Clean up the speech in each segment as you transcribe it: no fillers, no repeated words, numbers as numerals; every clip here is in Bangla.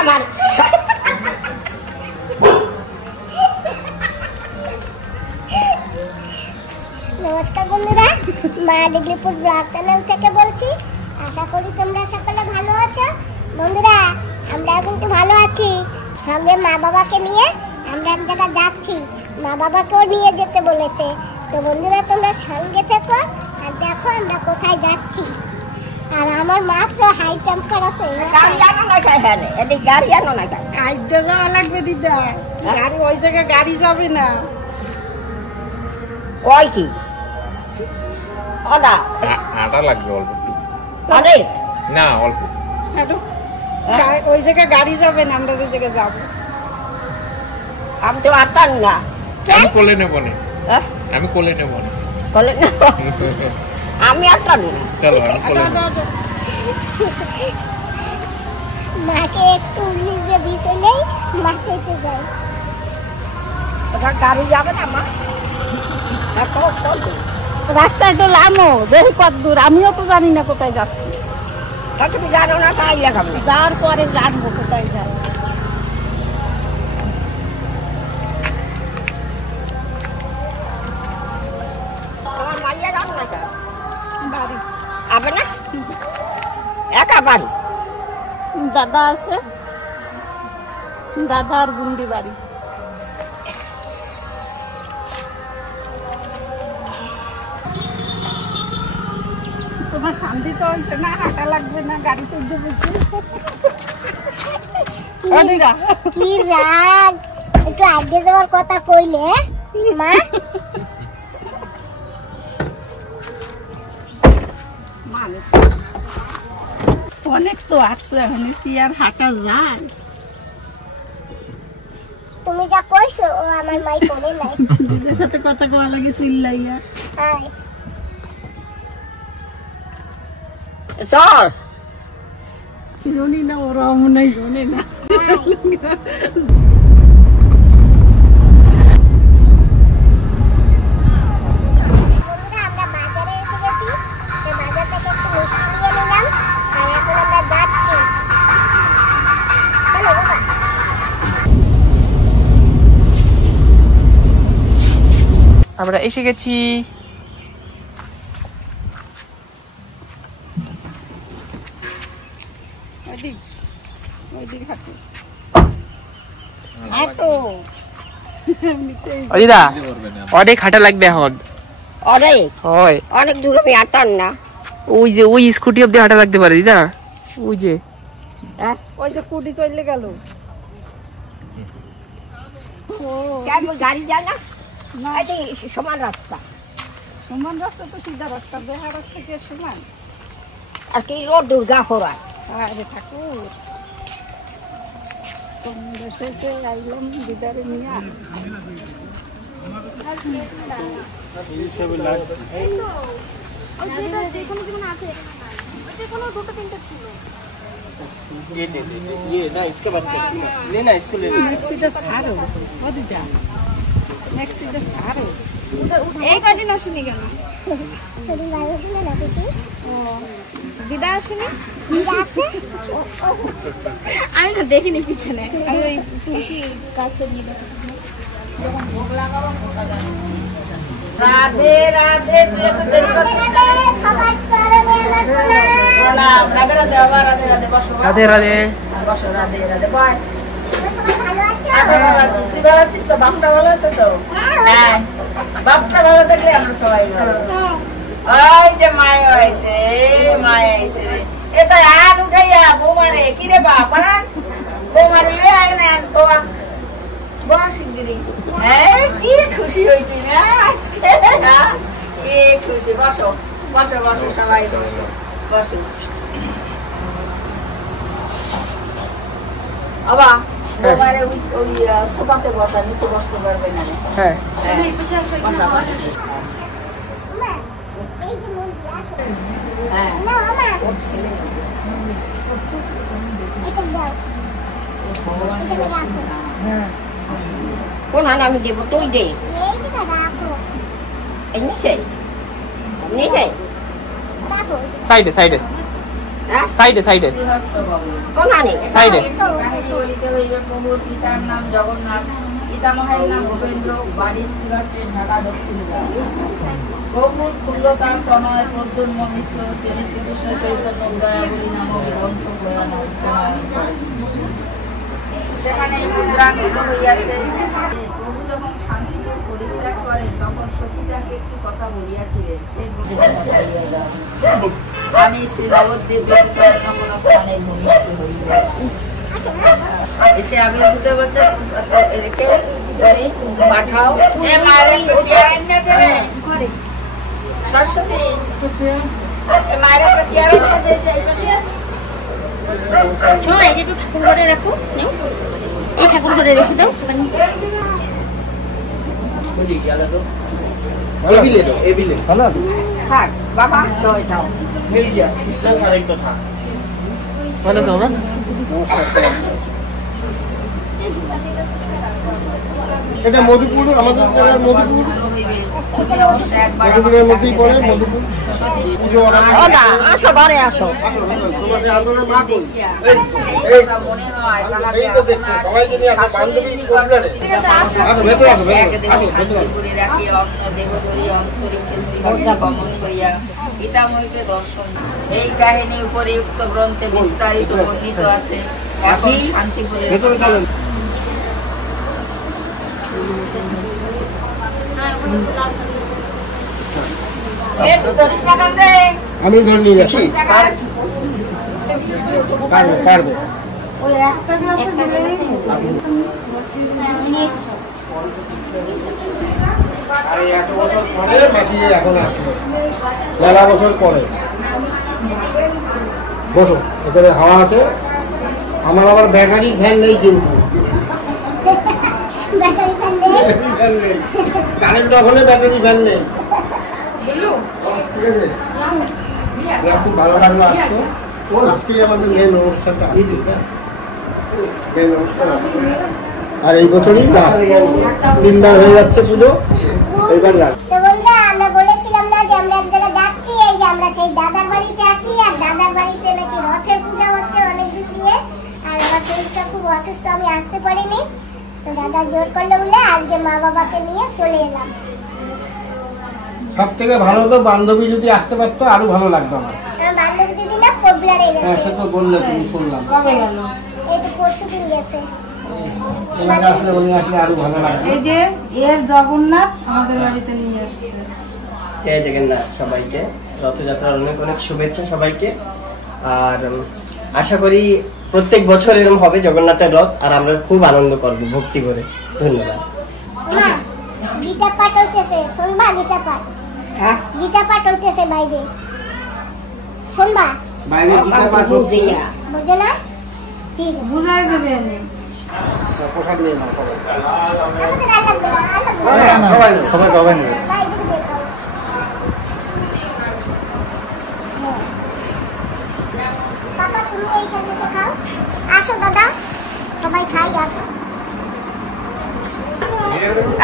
আমার নমস্কার বন্ধুরা, মা ডিগ্রিপুর ব্লগ চ্যানেল থেকে বলছি। আশা করি তোমরা সকলে ভালো আছো। বন্ধুরা, আমরা কিন্তু ভালো আছি। সঙ্গে মা বাবাকে নিয়ে আমরা এক জায়গায় যাচ্ছি। মা বাবাকেও নিয়ে যেতে বলেছে। তো বন্ধুরা, তোমরা সঙ্গে থেকো আর দেখো আমরা কোথায় যাচ্ছি। আর আমার মা তো হাই টেম্পার আছে। গাড়ি আনো না খাই হ্যাঁ এদিকে গাড়ি আনো না খাই আইডা যাওয়া লাগবে দিদা। গাড়ি ওই জায়গায় গাড়ি যাবে না। কয় কি আটা লাগবে অল্প অনেক না অল্প ওই জায়গায় গাড়ি যাবে না, আমরা যে জায়গায় যাবো। আমি তো আটান না। আমি কোলে নেব না। আমি কোলে নেব না। কোলে নেব আমি আটান না। চলো আমি কোলে নেব। মাকে একটু নিজে বিষয় নেই, মা খেতে যাই। ওটা গাড়ি যাবে না মা? রাস্তায় তো লামো, দেখি কত দূর। আমিও তো জানি না কোথায় যাচ্ছি। তুমি জানো না তাই লাগাবো। যাওয়ার পরে জানবো কোথায় যাই। আমার মাইয়া জানো না কেন বাড়ি আবে না একা বাড়ি? দাদা আছে, দাদা আর গুন্ডি বাড়ি। তোমার শান্তি তো হইছে না, হাঁটা লাগবে না, গাড়িতে উঠে কি রাগ। একটু আগে যাওয়ার কথা কইলে মা। অনেক তো আসছো, এখন কি আর হাঁটা যায়? তুমি যা কইছো ও আমার মাই করে নাই। দিদার সাথে কথা কওয়া লাগে চিল্লাইয়া। হাই চল জানি না, ওরা মনে হয় জানে না। আমরা এসে গেছি। দিদা অনেক হাঁটা লাগবে এখন। অনেক হয় অনেক দূর আমি আটান না। ওই যে ওই স্কুটি অব্দি হাঁটা লাগতে পারে দিদা। ওই যে ওই যে কুটি চলে গেল। গাড়ি যায় না, সমান রাস্তা। সমান রাস্তা তো সিধা রাস্তা, বেহা রাস্তা কে সমান? আর কি রোড দুর্গা ফোরায়। আরে ঠাকুর, দেশে আইলাম দিদারে নিয়ে। এই কদিন আসেনি কেন? দিদা আসেনি? আমি তো দেখিনি পিছনে। আমি ওই তুলসী কাছে দিয়ে রাধে রাধে। তুই এত দেরি করছিস না? রাধে রাধে আবার রাধে রাধে। বসো রাধে রাধে। বসো রাধে রাধে। বয় ভালো আছি। তুই ভালো আছিস তো? বাপটা ভালো আছে তো? হ্যাঁ, বাপটা ভালো থাকলে আমরা সবাই ভালো। ওই যে মায়া আইছে, মায়া আইছে রে। এটা আর উঠাইয়া বৌমারে কি রে বাপ বৌমারে লয়ে আয় না তোয়া বসিগিরি। হ্যাঁ, কি খুশি হয়েছি না আজকে। কি খুশি। বসো বসো বসো সবাই বসো বসো। বাবা বৌমারে ওই সোফাতে বসা, নিচে বসতে পারবে না। হ্যাঁ কোন আমি দেবো? তুই দে। নিচে নিচে সাইডে সাইডে। সাইডে সাইডে সাইডে। কাহিনী বলিতে হইবে প্রভুর পিতার নাম জগন্নাথ, পিতামহের নাম উপেন্দ্র, বাড়ি শ্রীঘাটে, ঢাকা দক্ষিণ। প্রভুর ক্ষুদ্রতার তনয় প্রদ্যুম্ন মিশ্র, তিনি শ্রীকৃষ্ণ চৈতন্য দয়াবলী নামক গ্রন্থ প্রণয়ন করেন। সেখানে মুদ্রাঙ্কিত হইয়াছে। প্রভু যখন শান্তিপুর পরিত্যাগ করেন তখন সখীটাকে একটি কথা বলিয়াছিলেন, সেই আমি শ্রী নবদ্বীপ ব্যতীত অন্য কোন স্থানে ভ্রমণ হইব। এসে আবির্ভূত বলছে রেখে পাঠাও। এ মায়ের চেয়ার এনে দেবে সরস্বতী, এ মায়ের একটা চেয়ার এনে দিয়ে যাই বসে। শোনো, এটা একটু ঠাকুর ঘরে রাখো, এই ঠাকুর ঘরে রেখে দাও। থাক বাবা, তো এটাও ভালো আছো না? এটা মধুপুর, আমাদের জেলার মধুপুর, মধুপুরের মধ্যেই পড়ে। মধুপুর পুজো ঘরে আসো। তোমাদের আদরের মা কই? এই সেই তো দেখছো সবাইকে নিয়ে আসো, বান্ধবী পরিবারে আসো, ভেতরে আসো, ভেতরে আসো, ভেতরে আসো। এই কাহিনী উপরিউক্ত গ্রন্থে বিস্তারিত বর্ণিত আছে। এখন শান্তিপুরে আমি ধরে নিয়ে যাচ্ছি। পারবে আর এই 1 বছর পরে মাসি এখন আসবে, মেলা বছর পরে। বসো, এখানে হাওয়া আছে। আমার আবার ব্যাটারি ফ্যান নেই, কিন্তু কারেন্ট অফ হলে ব্যাটারি ফ্যান নেই। ঠিক আছে, খুব ভালো লাগলো আসছো। আজকেই আমাদের মেন অনুষ্ঠানটা, মেন অনুষ্ঠান আসছে। আর এই বছরই লাস্ট, 3 বার হয়ে যাচ্ছে পুজো, এইবার লাস্ট। তো বন্ধুরা, আমরা বলেছিলাম না যে আমরা এক জায়গায় যাচ্ছি, এই যে আমরা সেই দাদার বাড়িতে আসি। আর দাদার বাড়িতে নাকি রথের পূজা হচ্ছে অনেক দিন দিয়ে। আর আমার শরীরটা খুব অসুস্থ, আমি আসতে পারিনি। তো দাদা জোর করলো বলে আজকে মা বাবাকে নিয়ে চলে এলাম। সব থেকে ভালো হতো বান্ধবী যদি আসতে পারতো, আরো ভালো লাগতো আমার। বান্ধবী দিদি না কবলারে হ্যাঁ, গেছে। সে তো বললে, তুমি শুনলাম। কবে গেল? এই তো পরশুদিন গেছে। ওনারা আসলে, উনি আসলে আরো ভালো লাগতো। এই যে এর জগন্নাথ আমাদের বাড়িতে নিয়ে আসছে। জয় জগন্নাথ সবাইকে, রথযাত্রার অনেক অনেক শুভেচ্ছা সবাইকে। আর আশা করি প্রত্যেক বছর এরকম হবে জগন্নাথের রথ, আর আমরা খুব আনন্দ করব ভক্তি করে। ধন্যবাদ। মা, গীতা পাঠ হইতেছে, শুনবা? গীতা পাঠ, গীতা পাঠ হইতেছে বাইরে, শুনবা? বাইরে গীতা পাঠ হচ্ছে, বুঝো না? ঠিক আছে, বুঝাই দেবে এনে। প্রসাদ নিয়ে নাও সবাই। আমাদের আর লাগবে না, আর লাগবে না। সবাই নেই, সবাই সবাই নেই। বাইরে দেখাও। বাবা, তুমি এইখান থেকে খাও। আসো দাদা, সবাই খাই, আসো।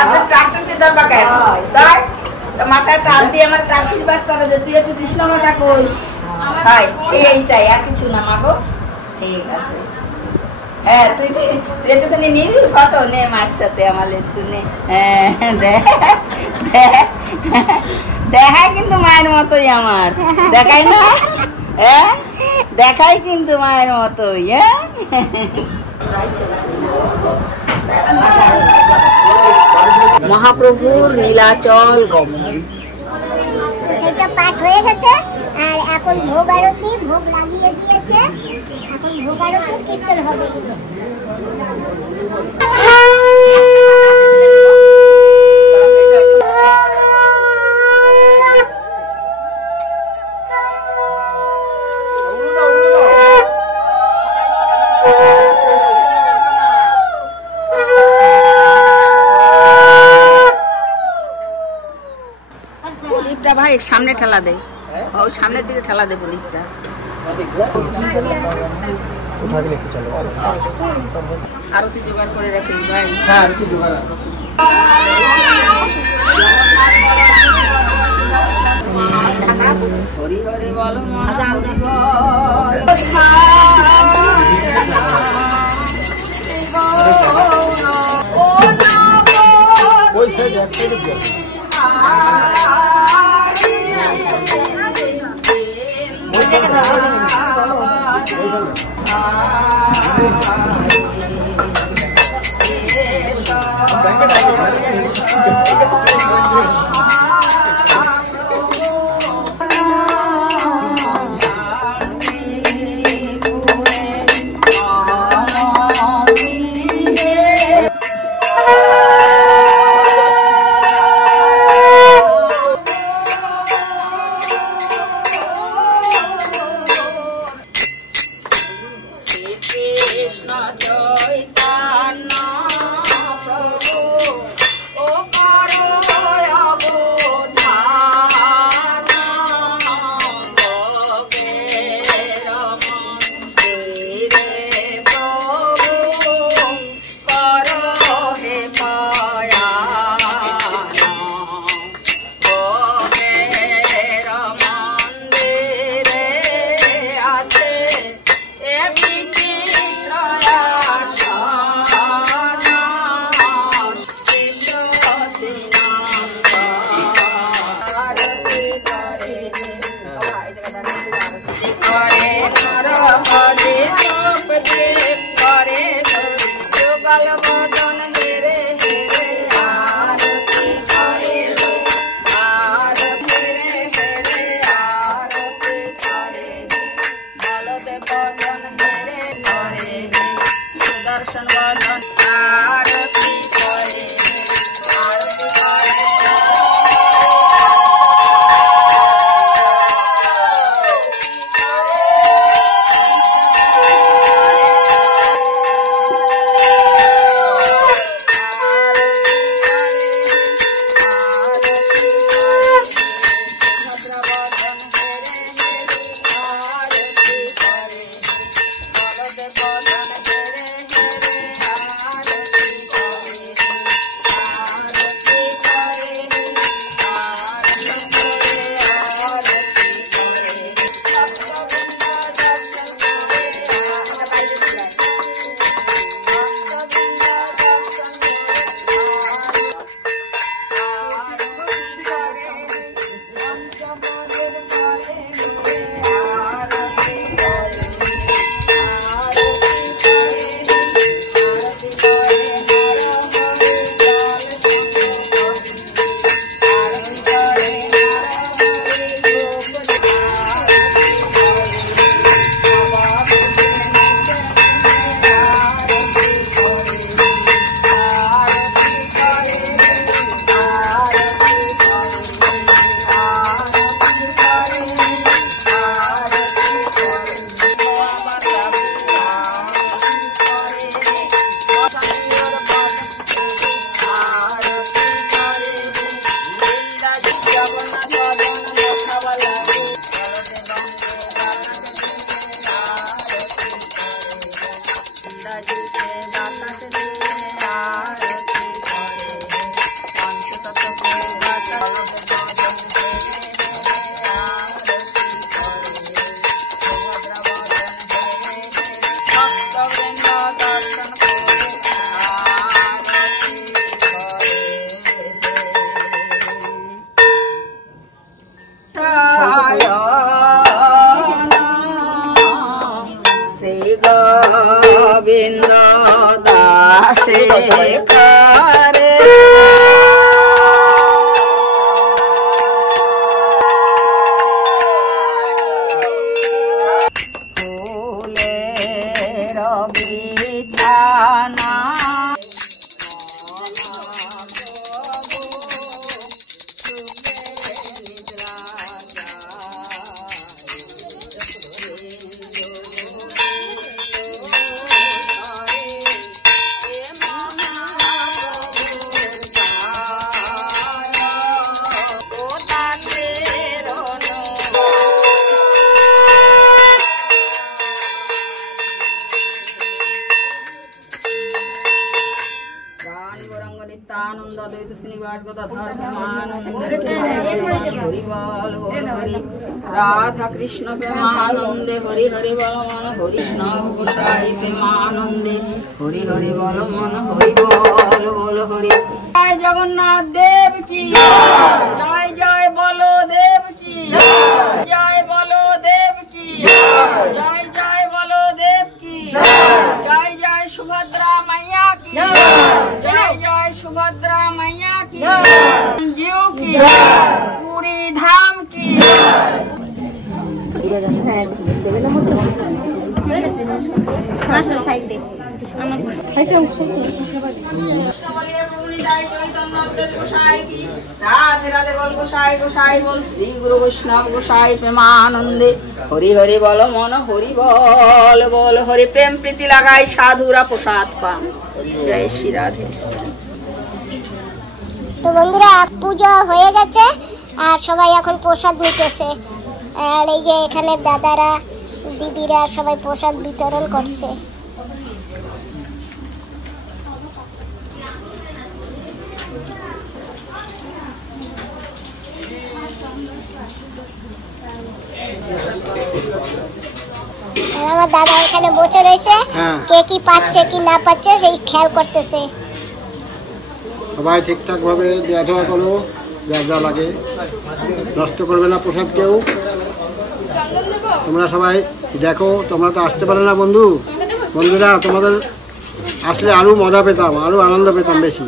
আপনার ট্রাক্টরকে দরকার কেন? তাই তো মাথায় টান দিয়ে আমার একটা আশীর্বাদ করে যে তুই একটু কৃষ্ণ মাতা কইস। হয় এই চাই, আর কিছু না মাগো। ঠিক আছে, হ্যাঁ তুই একটুখানি নিবি, কত নে মার সাথে আমার একটু নে। দেখাই কিন্তু মায়ের মতোই আমার, দেখাই না? হ্যাঁ, দেখাই কিন্তু মায়ের মতোই। হ্যাঁ, মহাপ্রভুর নীলাচল গমন সেটা পাঠ হয়ে গেছে। আর এখন ভোগ আরতি, ভোগ লাগিয়ে দিয়েছে। এখন ভোগ আরতির কীর্তন হবে। প্রদীপটা ভাই সামনে ঠেলা দে, ও সামনের দিকে ঠেলা দে প্রদীপটা। আরতি জোগাড় করে রাখিস ভাই। হ্যাঁ, আর কি জোগাড় আছে। হরি হরি বল গোবিন্দ দাসে করে ফুলের বিছানা নিত্যানন্দ দ্বৈত শ্রীনিবাস গদাধর প্রেমানন্দ হরি বল বল হরি রাধা কৃষ্ণ প্রেমানন্দে হরি হরি বল মন হরিষ্ণ গোসাই প্রেমানন্দে হরি হরি বল মন হরি বল বল হরি। জয় জগন্নাথ দেব কি জয়, জয় বলো দেব কি জয়, বলো দেব কি জয়, জয় বলো দেব কি জয়, জয় সুভদ্রা मैया की जय, जय सुभद्रा मैया की जीव की पूरी धाम की। राधे राधे बोल गोसाई गोसाई बोल श्री गुरु वैष्णव गोसाई प्रेमानंदे हरि हरि बोल मन हरि बोल बोल हरि प्रेम प्रीति लगाई साधुरा प्रसाद पान। जय श्री राधे। তো বন্ধুরা পূজা হয়ে গেছে আর সবাই এখন প্রসাদ নিতেছে আর এই যে এখানে দাদারা দিদিরা সবাই প্রসাদ বিতরণ করছে। আমার দাদা এখানে বসে রয়েছে কে কি পাচ্ছে কি না পাচ্ছে সেই খেয়াল করতেছে। সবাই ঠিকঠাক ভাবে দেওয়া দেওয়া করো, যা যা লাগে নষ্ট করবে না প্রসাদ কেউ। তোমরা সবাই দেখো, তোমরা তো আসতে পারো না বন্ধুরা, তোমাদের আসলে আরো মজা পেতাম, আরো আনন্দ পেতাম বেশি।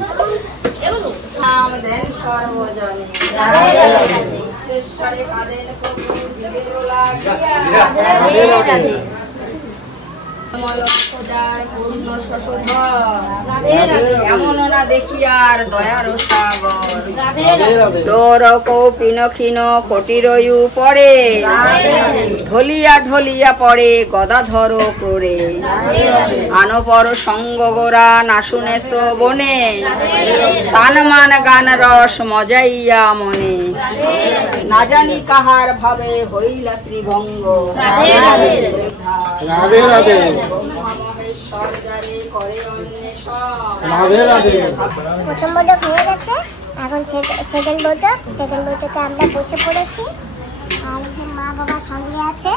এমন না দেখি আর দয়ার সাগর কৌপিন ক্ষীণ কটিরয়ু পড়ে ঢলিয়া ঢলিয়া পড়ে গদাধর ক্রোড়ে আনপর সঙ্গ গোরা নাশুনে শ্রবণে তান মান গান রস মজাইয়া মনে না জানি কাহার ভাবে হইলা ত্রিভঙ্গ। রাধে রাধে রাধে রাধে। প্রথম বৈঠক হয়ে গেছে, এখন সেকেন্ড বৈঠকে আমরা বসে পড়েছি আর মা বাবা সঙ্গে আছে।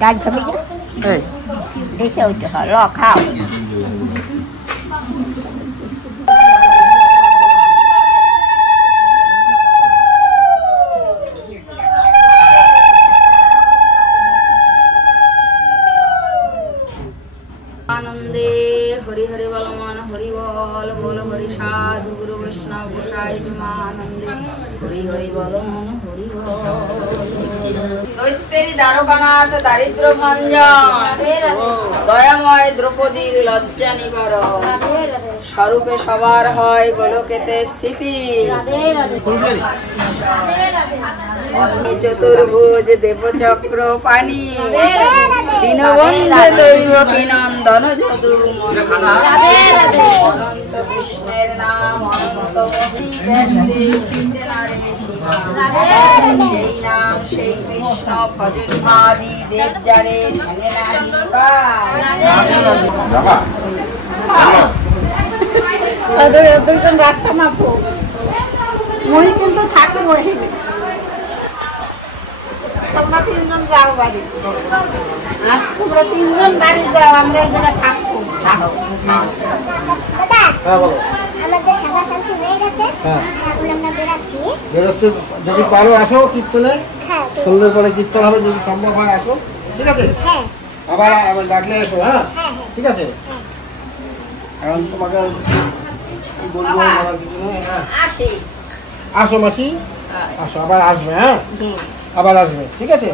ডাল খাবি না? দেশে উঠতে হয়, র খাও। आनंदे हरि हरि बल मन हरि बोल बोल हरि साधु गुरु वैष्णव गोसाई प्रेमानंदे हरि हरि बल मन हरि बोल। दैत्येरी দ্বারকানাথ দারিদ্র ভঞ্জন দয়াময় দ্রৌপদীর লজ্জা নিবারণ স্বরূপে সবার হয় গোলকেতে স্থিতি চতুর্ভুজ দেবচক্র পানি দীনবন্ধু দৈব কি নন্দন যদু অনন্ত কৃষ্ণের নাম অনন্ত মহি সেই নাম সেই কৃষ্ণ ভজন আদি দেব যারে দুইজন রাস্তা মাপো মই কিন্তু থাকবো তোমরা তিনজন যাও বাড়ি, তোমরা তিনজন বাড়ি যাও, আমরা এখানে থাকবো। যদি পারো আসো কীর্তনে, সুন্দর করে কীর্তন হবে, যদি সম্ভব হয় আসো, ঠিক আছে? আবার ডাকলে এসো, হ্যাঁ ঠিক আছে। এখন তোমাকে বলবো আসো মাসি, আসো আবার আসবে, হ্যাঁ আবার আসবে, ঠিক আছে?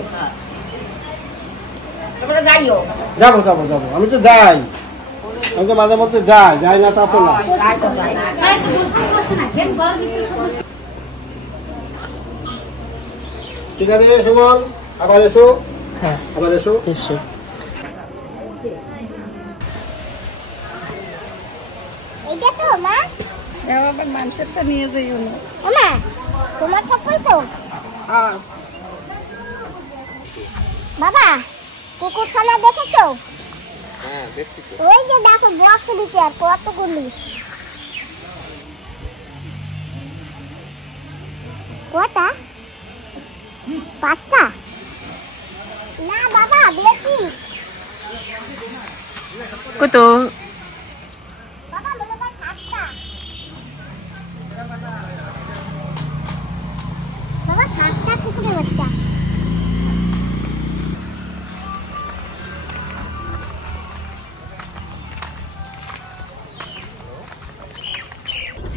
তোমরা যাইও। যাবো যাবো যাবো, আমি তো যাই, আমি তো মাঝে মধ্যে যাই না তা তো না। ঠিক আছে সুমন, আবার এসো। হ্যাঁ আবার এসো। নিশ্চয়ই। এইটা তো মা, আবার মানুষেরটা নিয়ে যাইও না। মা তোমার চপ্পল তো? বাবা কুকুর ছানা দেখেছো? হ্যাঁ দেখছি তো। ওই যে দেখো বক্স দিতে আর কতগুলি, কটা? 5টা? না বাবা বেশি। কত? বাবা মনে হয় 7টা। বাবা 7টা কুকুরের বাচ্চা।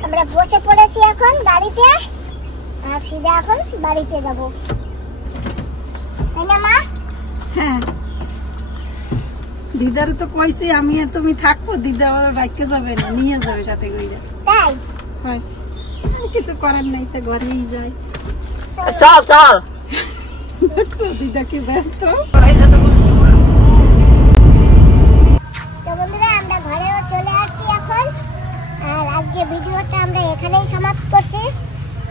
আমরা বসে পড়েছি এখন গাড়িতে, আর সিধা এখন বাড়িতে যাব, তাই না মা? হ্যাঁ, দিদার তো কইছি আমি আর তুমি থাকবো, দিদা আমার বাইকে যাবে না, নিয়ে যাবে সাথে করে। তাই হয়, কিছু করার নাই, তো ঘরেই যাই। চল চল। দেখছো দিদা কি ব্যস্ত। তো বন্ধুরা আমরা ঘরেও চলে আসছি এখন, আর আজকে ভিডিওটা আমরা এখানেই সমাপ্ত করছি।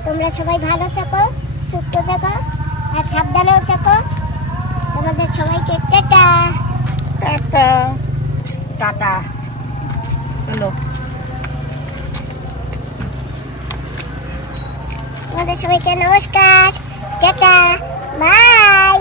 তোমরা সবাই ভালো থেকো, সুস্থ থেকো, আর সাবধানেও থেকো। তোমাদের সবাইকে টাটা। Tata tata. চলো। তোমাদের সবাইকে নমস্কার, টাটা, বাই।